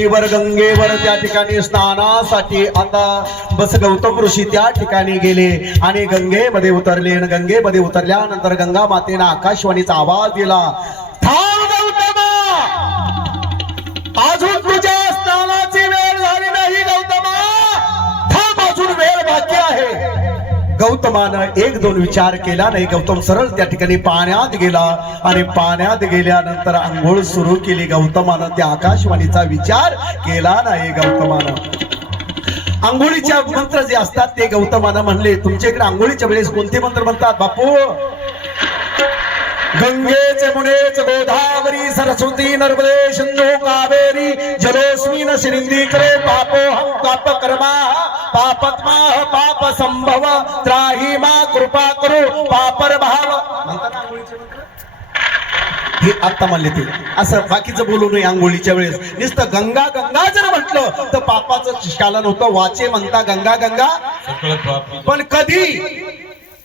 नदीवर गंगेवर त्या ठिकाणी स्नानासाठी आता बस गौतम ऋषी त्या ठिकाणी गेले आणि गंगेमध्ये उतरले. आणि गंगेमध्ये उतरल्यानंतर गंगा मातेनं आकाशवाणीचा आवाज दिला. गौतमानं एक दोन विचार केला नाही. गौतम सरळ त्या ठिकाणी पाण्यात गेला आणि पाण्यात गेल्यानंतर आंघोळ सुरू केली. गौतमानं त्या आकाशवाणीचा विचार केला नाही गौतमानं. आंघोळीच्या मंत्र जे असतात ते गौतमानं म्हणले. तुमच्या इकडे आंघोळीच्या वेळेस कोणते मंत्र म्हणतात बापू? गंगेचे मुनेच गोदावरी सरस्वती नर्मदे सिंधू कावेरी जलोस्मिन सिंधी करे पापो कर्मा पापत्मा पाप संभव त्राही मा कृपा करू पापर भाव? हे आता म्हणले ते. असं बाकीचं बोलू नये आंघोळीच्या वेळेस. नुसतं गंगा गंगा जर म्हटलं तर पापाचं शालन होतं. वाचे म्हणता गंगा गंगा. पण कधी?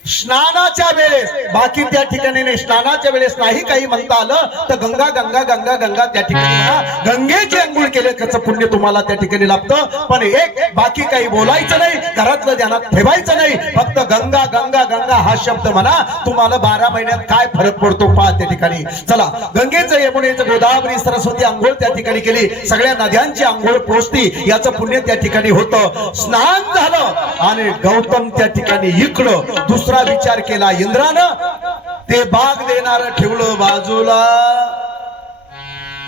स्नानाच्या वेळेस. बाकी त्या ठिकाणी नाही स्नानाच्या वेळेस नाही काही म्हणता आलं तर गंगा गंगा गंगा गंगा त्या ठिकाणी गंगेची अंघोळ केले त्याचं पुण्य तुम्हाला त्या ठिकाणी लाभतं. पण एक बाकी काही बोलायचं नाही घरातलं ध्यानात ठेवायचं नाही फक्त गंगा गंगा गंगा हा शब्द म्हणा. तुम्हाला बारा महिन्यात काय फरक पडतो पहा त्या ठिकाणी. चला गंगेचं यमुनेचं गोदावरी सरस्वती अंघोळ त्या ठिकाणी केली. सगळ्या नद्यांची अंघोळ पोचती याचं पुण्य त्या ठिकाणी होतं. स्नान झालं आणि गौतम त्या ठिकाणी इकडं दुसरा विचार केला इंद्रानं ते बाग देणार ठेवलं बाजूला.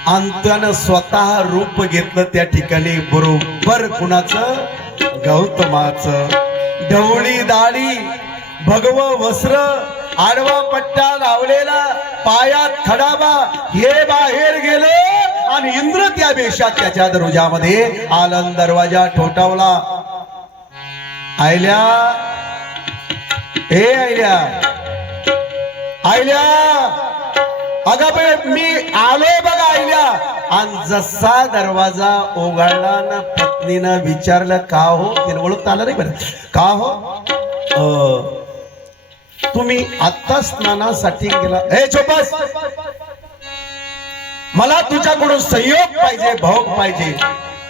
अंतन स्वतः रूप घेतलं त्या ठिकाणी बरोबर कुणाचं? गौतमाचं. ढवळी दाढी भगव वस्त्र आडवा पट्टा लावलेला पायात खडाबा हे बाहेर गेले आणि इंद्र त्या वेशात त्याच्या दरोजामध्ये आलन दरवाजा ठोठावला. आयल्या हे आयल्या. आयल्या. अगं बे मी आलोय बघा आयल्या. आणि जसा दरवाजा ओघाडला ना पत्नीनं विचारलं का हो? तिने ओळखता आलं नाही बरं. का हो? तुम्ही आत्ता स्नानासाठी गेला हे चोपस मला तुझ्याकडून संयोग पाहिजे भोग पाहिजे.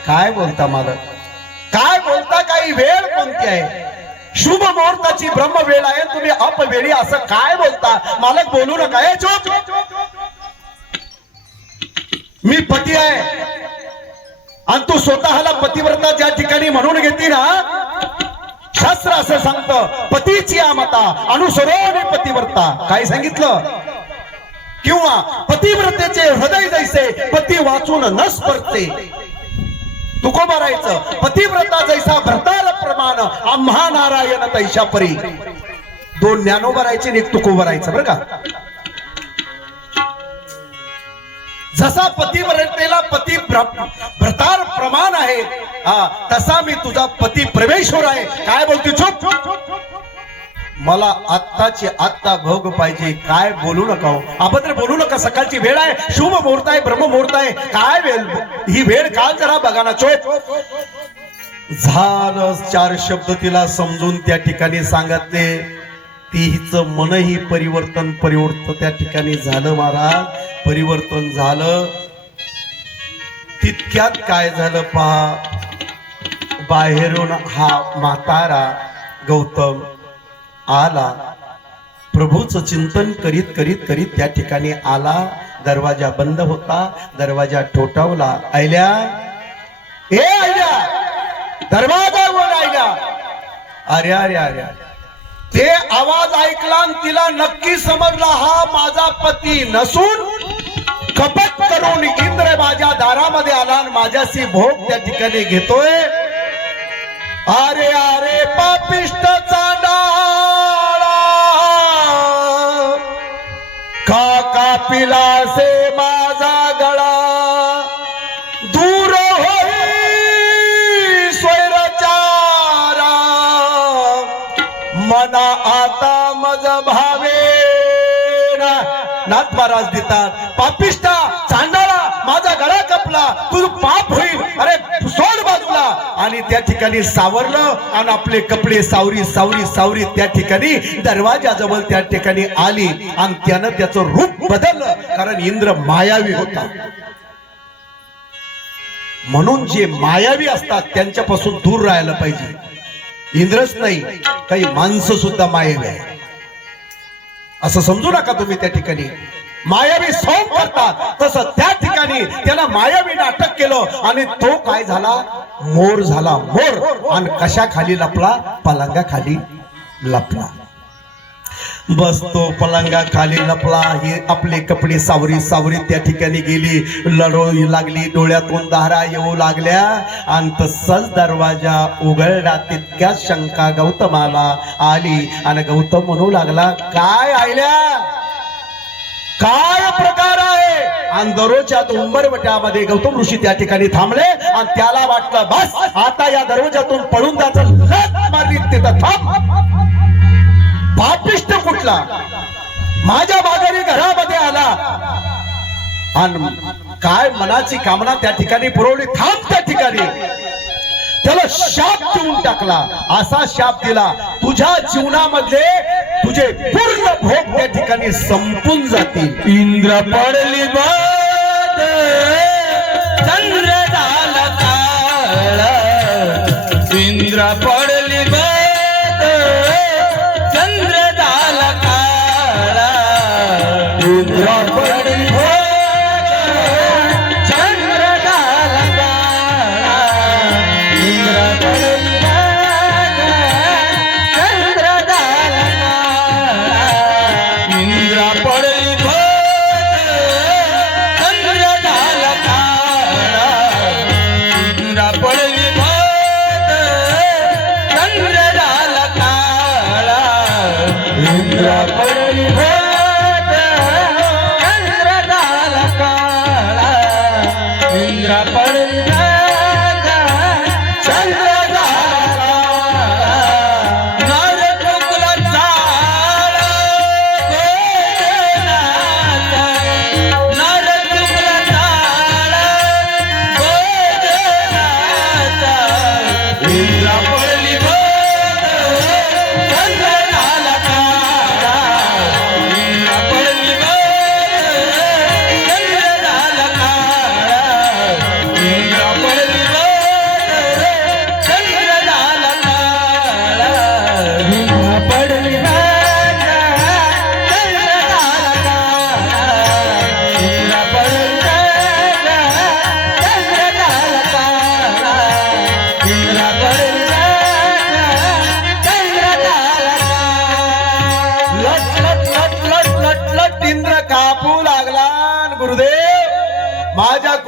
काय बोलता मला काय बोलता? काही वेळ कोणती आहे? शुभ मुहूर्ताची ब्रह्म वेळ आहे. तुम्ही अपवेळी असं काय बोलता? मालक बोलू नका. हे चुप! मी पती आहे. आणि तू स्वतःला पतिव्रता ज्या ठिकाणी म्हणून घेते ना शास्त्र असं सांगतं पतीची आमता अनुसरून पतिव्रता. काय सांगितलं? किंवा पतिव्रतेचे हृदय जैसे पती वाचून न स्पर्धते तुकोबा राहायचं पतिव्रता जैसा भ्रताल प्रमाण. आम्हा नारायण तैशा परी. दोन ज्ञानोबा राहायचे आणि एक तुकोबा राहायचं बरं का? जसा पतिव्रतेला पती भ्र- भ्रतार प्रमाण आहे हा तसा मी तुझा पती प्रवेशवर आहे. काय बोलते चुप? मला आत्ताची आत्ता भोग पाहिजे. काय बोलू नका हो. अभद्र बोलू नका. सकाळची वेळ आहे. शुभ मुहूर्त आहे ब्रह्म मुहूर्त आहे. काय वेळ? ही वेळ काल जरा बघा ना चोप झालं चार शब्द तिला समजून त्या ठिकाणी सांगतले ती हिचं मनही परिवर्तन परिवर्तन त्या ठिकाणी झालं महाराज. परिवर्तन झालं. तितक्यात काय झालं पहा? बाहेरून हा म्हातारा गौतम आला. प्रभूचं चिंतन करीत करीत करीत त्या ठिकाणी आला. दरवाजा बंद होता. दरवाजा ठोठावला. आयल्या. ए आयल्या. दरवाजा वर आयल्या. अरे अरे अरे ते आवाज ऐकला तिला नक्की समजला हा माझा पती नसून कपट करून इंद्र माझ्या दारामध्ये आला माझ्याशी भोग त्या ठिकाणी घेतोय. अरे अरे पापिष्ट चांडाळा का कापिला से माझा गळा दूर होई स्वैरचारा मना आता मज भावे नाथ महाराज देतात. पापिष्टा चांडाळा माझा गळा कपला. तुझ पाप होईल आणि त्या ठिकाणी सावरलं आणि आपले कपडे सावरी सावरी सावरी त्या ठिकाणी दरवाजाजवळ त्या ठिकाणी आली आणि त्यानं त्याचं रूप बदललं कारण इंद्र मायावी होता. म्हणून जे मायावी असतात त्यांच्यापासून दूर राहायला पाहिजे. इंद्रच नाही काही माणसं सुद्धा मायावी आहे असं समजू नका तुम्ही त्या ठिकाणी. मायावी सौम करतात. तसं त्या ठिकाणी त्याला मायावी नाटक केलं आणि तो काय झाला? मोर झाला. मोर. आणि कशा खाली लपला? पलंगा खाली लपला. बसतो पलंगा खाली लपला. ही आपले कपडे सावरी सावरी त्या ठिकाणी गेली. लढोई लागली डोळ्यातून दारा येऊ लागल्या. आणि तसंच दरवाजा उघडला. तितक्या शंका गौतमाला आली. आणि गौतम म्हणू लागला काय आयल्या? काय प्रकार आहे? आणि दररोजच्या उंबरवट्यामध्ये गौतम ऋषी त्या ठिकाणी थांबले आणि त्याला वाटलं बस आता या दरवाजातून पळून त्याचं मारली तिथं थांब. पापिष्ट कुठला? माझ्या बाजारी घरामध्ये आला. आणि काय मनाची कामना त्या ठिकाणी पुरवली थांब त्या ठिकाणी. त्याला शाप देऊन टाकला. असा शाप दिला तुझ्या जीवनामध्ये तुझे पूर्ण ते संपून जातील. इंद्र पडली बाद चंद्र झाला काळा. इंद्र पडली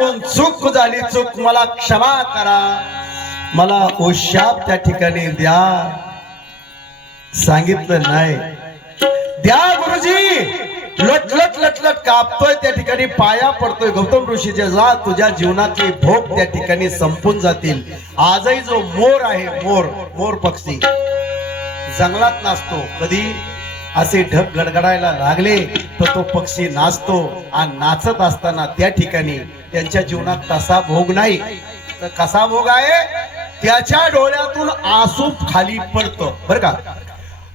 माझ्या चूक झाली चूक मला क्षमा करा. मला ओशाप त्या ठिकाणी द्या. सांगितलं नाही. द्या गुरुजी. लट लट लट लट कापतोय त्या ठिकाणी पाया पडतोय. गौतम ऋषीच्या जा तुझ्या जीवनातले भोग त्या ठिकाणी संपून जातील. आजही जो मोर आहे मोर मोर पक्षी जंगलात नाचतो. कधी असे ढग गडगडायला लागले तर तो पक्षी नाचतो. आणि नाचत असताना त्या ठिकाणी त्यांच्या जीवनात तसा भोग नाही तर कसा भोग आहे? त्याच्या डोळ्यातून आसू खाली पडतं. बर का?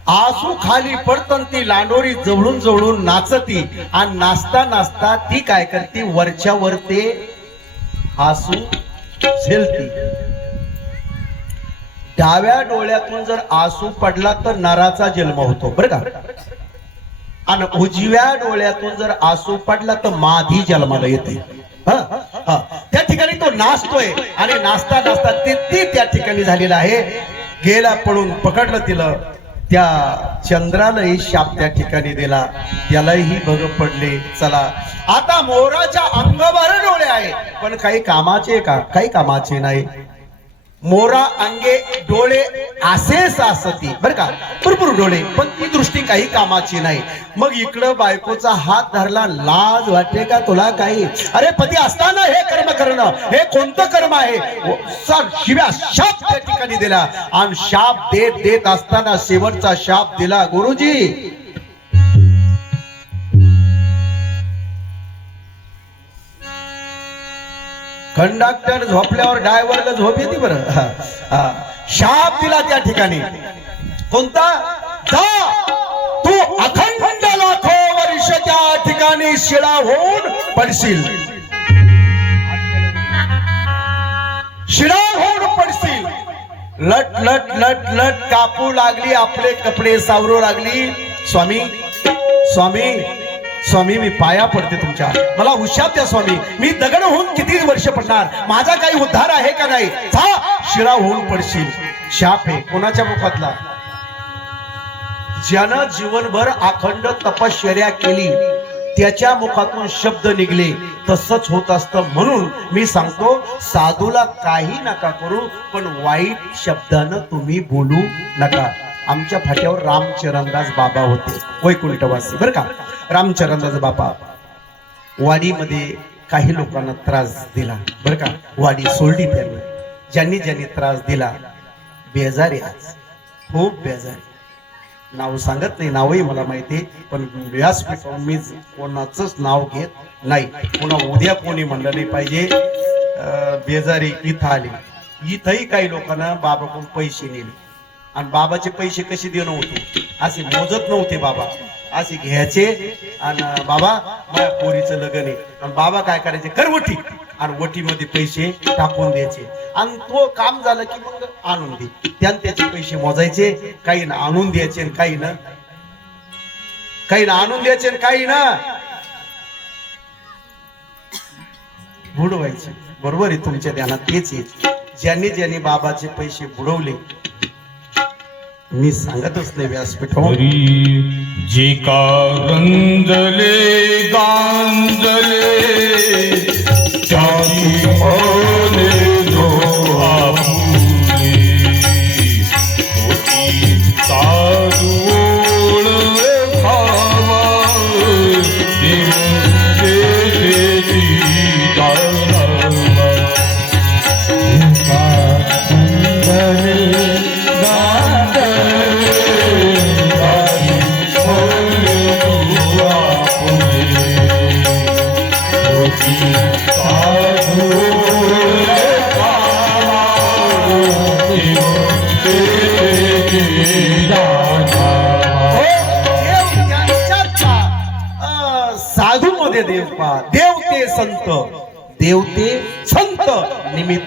आसू खाली पडतं आणि ती लांडोरी जवळून जवळून नाचती आणि नाचता नाचता ती काय करते? वरच्या वर ते आसू झेलती. डाव्या डोळ्यातून जर आसू पडला तर नराचा जन्म होतो. बरं का? आणि उजव्या डोळ्यातून जर आसू पडला तर माधी जन्माला येते. त्या ठिकाणी तो नाचतोय आणि नाचता नाचता ते त्या ठिकाणी झालेला आहे. गेला पडून पकडलं तिला. त्या चंद्रालाही शाप त्या ठिकाणी दिला. त्यालाही भग पडले. चला. आता मोराच्या अंगभर डोळे आहे पण काही कामाचे का? काही कामाचे नाही. मोरा अंगे डोळे असे सासती. बर का? भरपूर डोळे पण ती दृष्टी काही कामाची नाही. मग इकडं बायकोचा हात धरला लाज वाटते का तुला काही? अरे पती असताना हे कर्म करणं हे कोणतं कर्म आहे? शिव्या शाप त्या ठिकाणी दिला. आणि शाप देत देत असताना शेवटचा शाप दिला गुरुजी. कंडक्टर झोपल्यावर ड्रायव्हरला झोप येते बरं. हा, हा. शाप दिला त्या ठिकाणी. कोणता? तू अखंड लाखो वर्ष त्या ठिकाणी शिळा होऊन पडशील. शिळा होऊन पडशील. लट लट लट लट कापू लागली आपले कपडे सावरू लागली. स्वामी स्वामी स्वामी मी पाया पडते तुमच्या. मला हुशार द्या स्वामी. मी दगड होऊन किती वर्ष पडणार? माझा काही उद्धार आहे का नाही? शिरा होऊन पडशील. शाप आहे. कोणाच्या मुखातला? ज्यानं जीवनभर अखंड तपश्चर्या केली त्याच्या मुखातून शब्द निघले. तसंच होत असतं म्हणून मी सांगतो साधूला काही नका करू पण वाईट शब्दानं तुम्ही बोलू नका. आमच्या फाट्यावर रामचरणदास बाबा होते. वैकुंठवासी. बरं का? रामचरणाचा बाबा वाडीमध्ये काही लोकांना त्रास दिला. बरं का? वाडी सोडली त्यांनी ज्यांनी ज्यांनी त्रास दिला बेजारी आज. खूप बेजारी. नाव सांगत नाही नावही मला माहिती आहे, पण व्यासपीठावर मी कोणाचंच नाव घेत नाही. पुन्हा उद्या कोणी म्हणलं नाही पाहिजे. बेजारी इथं आली. इथंही काही लोकांना बाबाकडून पैसे नेले. आणि बाबाचे पैसे कसे देणं होते? असे मोजत नव्हते बाबा. असे घ्यायचे. आणि बाबा माझ्या पोरीचं लग्न आहे. आणि बाबा काय करायचे? करवटी आणि वटीमध्ये पैसे टाकून द्यायचे. आणि तो काम झालं की मग आणून दे. त्यानं त्याचे पैसे मोजायचे. काही ना आणून द्यायचे आणि काही ना काही ना आणून द्यायचे आणि काही ना बुडवायचे. बरोबर आहे तुमच्या ध्यानात तेच आहे. ज्यांनी ज्यांनी बाबाचे पैसे बुडवले मी सांगतच नाही व्यासपीठ. हो. जे का रंजले गांजले।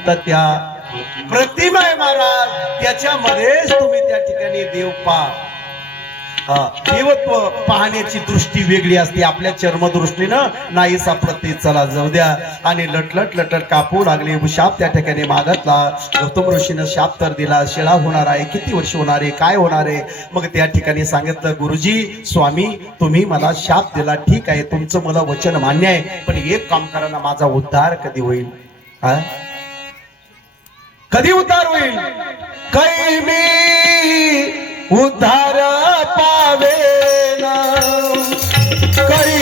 म्हणतात त्या. प्रतिमा आहे महाराज त्याच्यामध्येच तुम्ही त्या ठिकाणी देव पा देवत्व पाहण्याची दृष्टी वेगळी असते. आपल्या चर्मदृष्टीनं नाही सापडते चला जाऊ द्या. आणि लटलट लटट कापू लागले. शाप त्या ठिकाणी मागतला. गौतम ऋषीनं शाप तर दिला. शिळा होणार आहे. किती वर्ष होणार आहे? काय होणार आहे? मग त्या ठिकाणी सांगितलं गुरुजी स्वामी तुम्ही मला शाप दिला. ठीक आहे. तुमचं मला वचन मान्य आहे. पण एक काम करा माझा उद्धार कधी होईल? हा? कधी उद्धार होईल? काही मी उद्धार पावे काही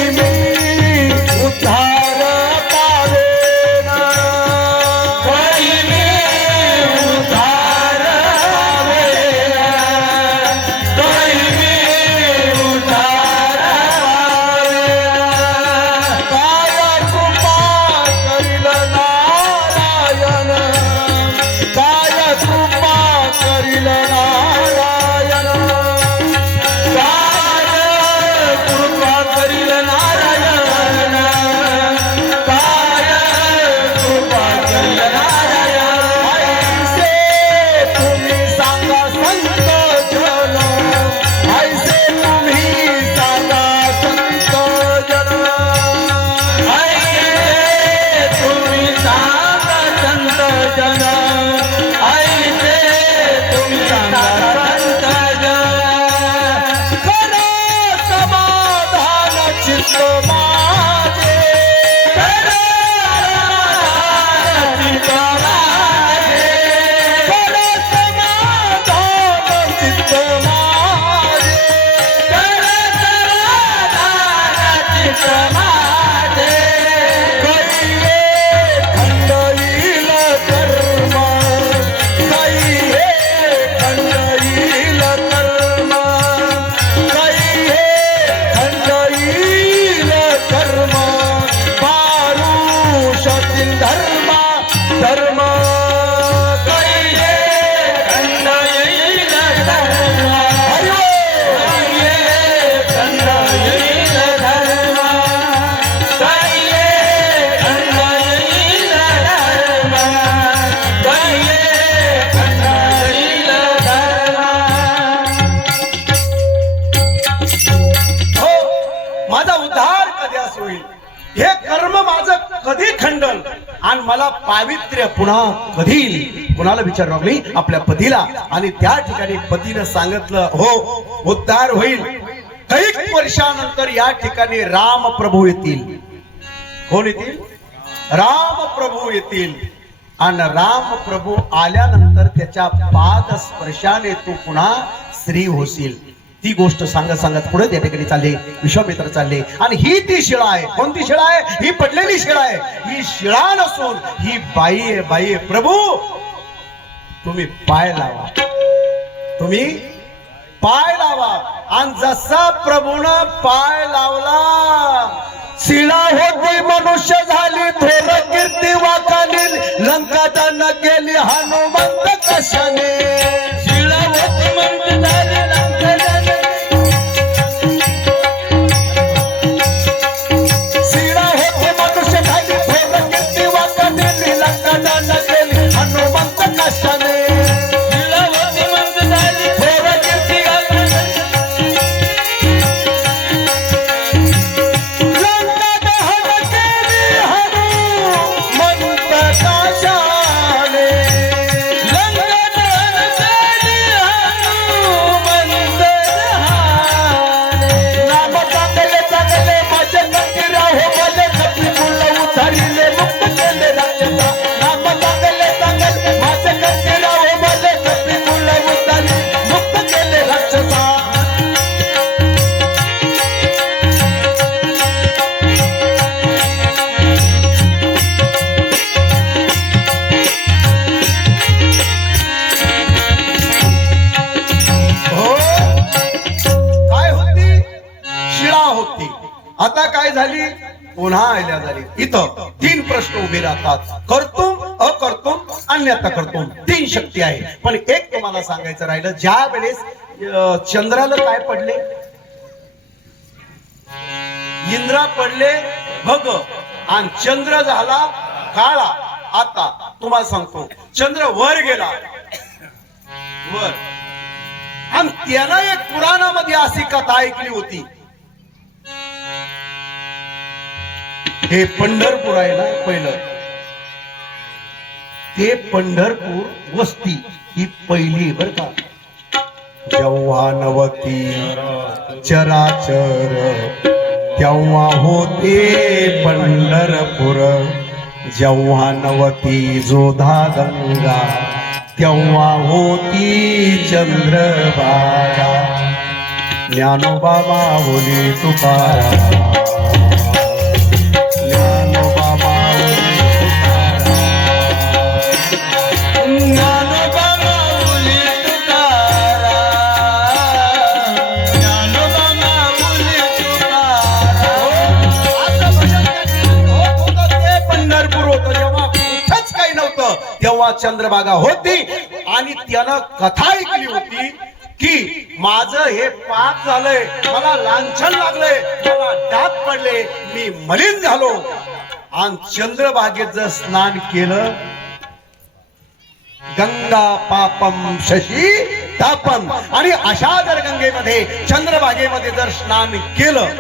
उद्धार होईल. हे कर्म माझं कधी खंडन? आणि मला पावित्र्य पुन्हा कधी येईल? कुणाला विचार मी आपल्या पतीला आणि त्या ठिकाणी पतीनं सांगितलं हो उद्धार होईल. काही वर्षानंतर या ठिकाणी राम प्रभू येतील. कोण येतील? राम प्रभू येतील. आणि राम प्रभू आल्यानंतर त्याच्या पाद स्पर्शाने तू पुन्हा स्त्री होशील. ती गोष्ट सांगत सांगत पुढे त्या ठिकाणी चालले. विश्वामित्र चालले. आणि ही ती शिळा आहे. कोणती शिळा आहे? ही पडलेली शिळा आहे. ही शिळा नसून ही बाई आहे बाई आहे. प्रभू तुम्ही पाय लावा. तुम्ही पाय लावा. आणि जसा प्रभून पाय लावला शिळा होती मनुष्य झाली. थोर कीर्ती वाकाली. लंका गेली. हनुमंत कशाने? झाली पुन्हा आयल्या झाली. इथं तीन प्रश्न उभे राहतात. करतो अकर्तो अन्यथा करतो तीन शक्ती आहे पण एक तुम्हाला सांगायचं राहिलं ज्या वेळेस चंद्राला काय पडले? इंद्रा पडले भग आणि चंद्र झाला काळा. आता तुम्हाला सांगतो चंद्र वर गेला. वर. आणि त्यानं एक पुराणामध्ये अशी कथा ऐकली होती. हे पंढरपूर आहे ना पहिलं. ते पंढरपूर वस्ती ही पहिली बर का. जेव्हा नवती चराचर तेव्हा होते पंढरपूर. जेव्हा नवती जोधा गंगा तेव्हा होती चंद्रभागा. ज्ञानोबा माऊली तुकारा तेव्हा चंद्रभागा होती आणि त्यानं कथा ऐकली होती की माझं हे पाप झालंय मला लांछन लागलंय मला डाग पडले मी मलिन झालो. आणि चंद्रभागेत जर स्नान केलं. गंगा पापम शशी तापम. आणि अशा जर गंगेमध्ये चंद्रभागेमध्ये जर स्नान केलं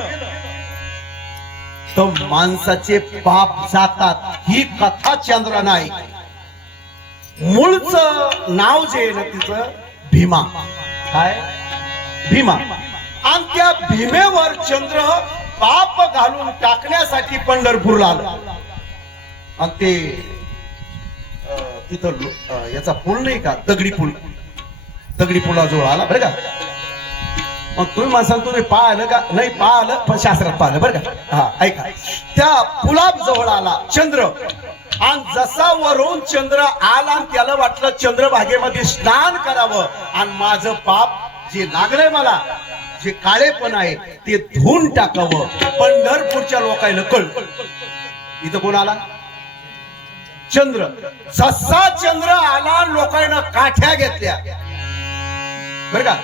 तर माणसाचे पाप जातात. ही कथा चंद्र नाही मूळच नाव जे आहे ना तिचं भीमा. काय? भीमा. आणि त्या भीमेवर चंद्र पाप घालून टाकण्यासाठी पंढरपूरला आला. आणि ते तिथं याचा पूल नाही का? दगडी पूल. दगडी पुलाजवळ आला बरं का? मग तुम्ही माणसाला तुम्ही पाहिलं का? नाही पाहिलं पण शास्त्रात पाहिलं बरं का? हा ऐका. त्या पुलाब जवळ आला चंद्र. आणि जसा वरून चंद्र आला आणि त्याला वाटलं चंद्रभागेमध्ये स्नान करावं आणि माझं पाप जे लागलंय मला जे काळेपण आहे ते धुवून टाकावं. पंढरपूरच्या लोकांना कळ इथं कोण आला? चंद्र. जसा चंद्र आला लोकांना काठ्या घेतल्या. बर का?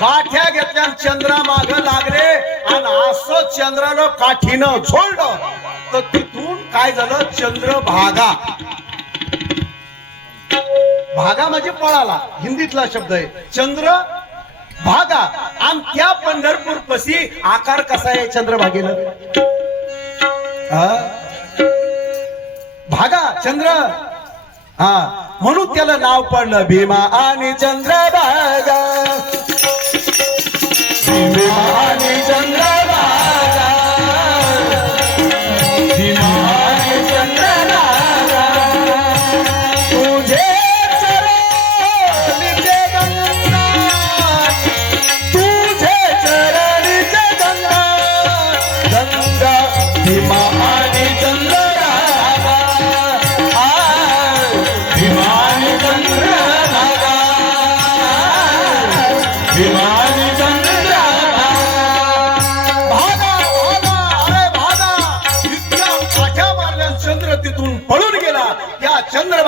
काठ्या घेतल्या चंद्रा माग लागले. आणि असं चंद्रानं काठीनं झोडलं. तर तिथून काय झालं? चंद्र भागा. भागा म्हणजे पळाला. हिंदीतला शब्द आहे. चंद्र भागा. आणि त्या पंढरपूर पशी आकार कसा आहे चंद्रभागेनं? भागा चंद्र. हा. म्हणून त्याला नाव पडलं. भीमा आणि चंद्रभागा. भीमा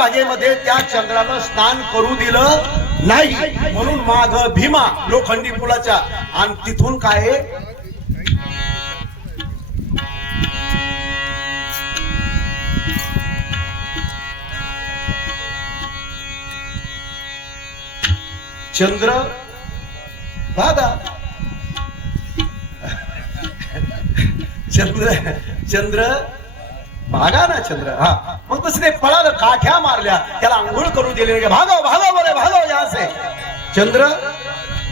त्या त्या चंद्राला स्नान करू दिलं नाही म्हणून माघ भीमा लोखंडी पुलाच्या आणि तिथून काय आहे? चंद्र भागा चंद्र चंद्र भागा ना चंद्र. हा. मग तसं ते पळालं काठ्या मारल्या. त्याला आंघोळ करू दिले. भागव भागाव भागाव बरे भागाव या असे चंद्र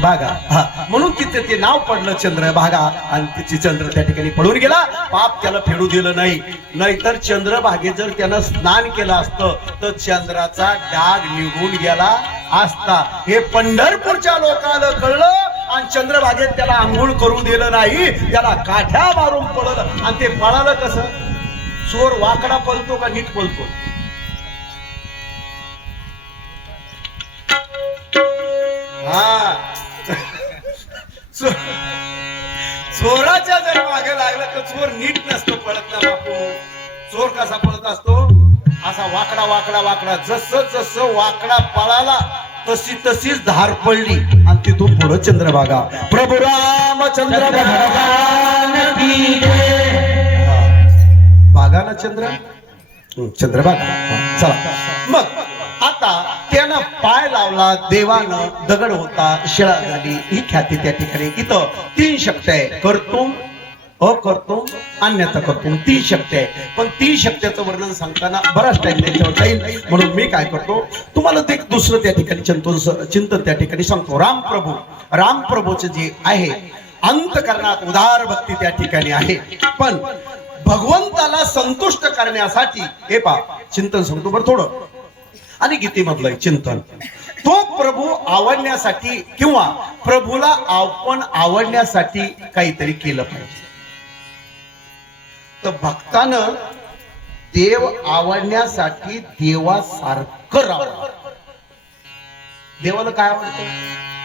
भागा. हा. म्हणून तिथे ते नाव पडलं चंद्र भागा. आणि तिची चंद्र त्या ठिकाणी पडून गेला. पाप त्याला फेडू दिलं नाही. नाहीतर चंद्रभागे जर त्यानं स्नान केलं असतं तर चंद्राचा डाग निघून गेला असता. हे पंढरपूरच्या लोकांना कळलं. आणि चंद्रभागेत त्याला आंघोळ करू दिलं नाही. त्याला काठ्या मारून पळलं आणि ते पळालं कसं? चोर वाकडा पळतो का नीट पळतो हा. चोराच्या जर मागे लागला तर चोर नीट नसतो पळत ना बापू. चोर कसा पळत असतो? असा वाकडा वाकडा वाकडा. जस जस वाकडा पळाला तशी तशीच धार पडली. आणि तिथून पुढं चंद्रभागा. प्रभू रामचंद्र भगवान की. भागा ना चंद्र चंद्रभागा. चला. मग आता त्यानं पाय लावला देवानं दगड होता शिळा झाली. ही ख्याती त्या ठिकाणी. इथं तीन शक्त आहे करतो अकर्तो अन्यथा करतो तीन शक्ती आहे पण तीन शक्त्याचं वर्णन सांगताना बराच टाइम त्याच्यावर जाईल. म्हणून मी काय करतो तुम्हाला ते एक दुसरं त्या ठिकाणी चिंतन चिंतन त्या ठिकाणी सांगतो. रामप्रभू रामप्रभूचं जे आहे अंतकरणात उदार भक्ती त्या ठिकाणी आहे. पण भगवंताला संतुष्ट करण्यासाठी हे पा चिंतन सांगतो बरं थोडं. आणि गीतेमधलं चिंतन. तो प्रभू आवडण्यासाठी किंवा प्रभूला आपण आवडण्यासाठी काहीतरी केलं पाहिजे. तर भक्तानं देव आवडण्यासाठी देवासारखं राहावं. देवाला काय आवडतं?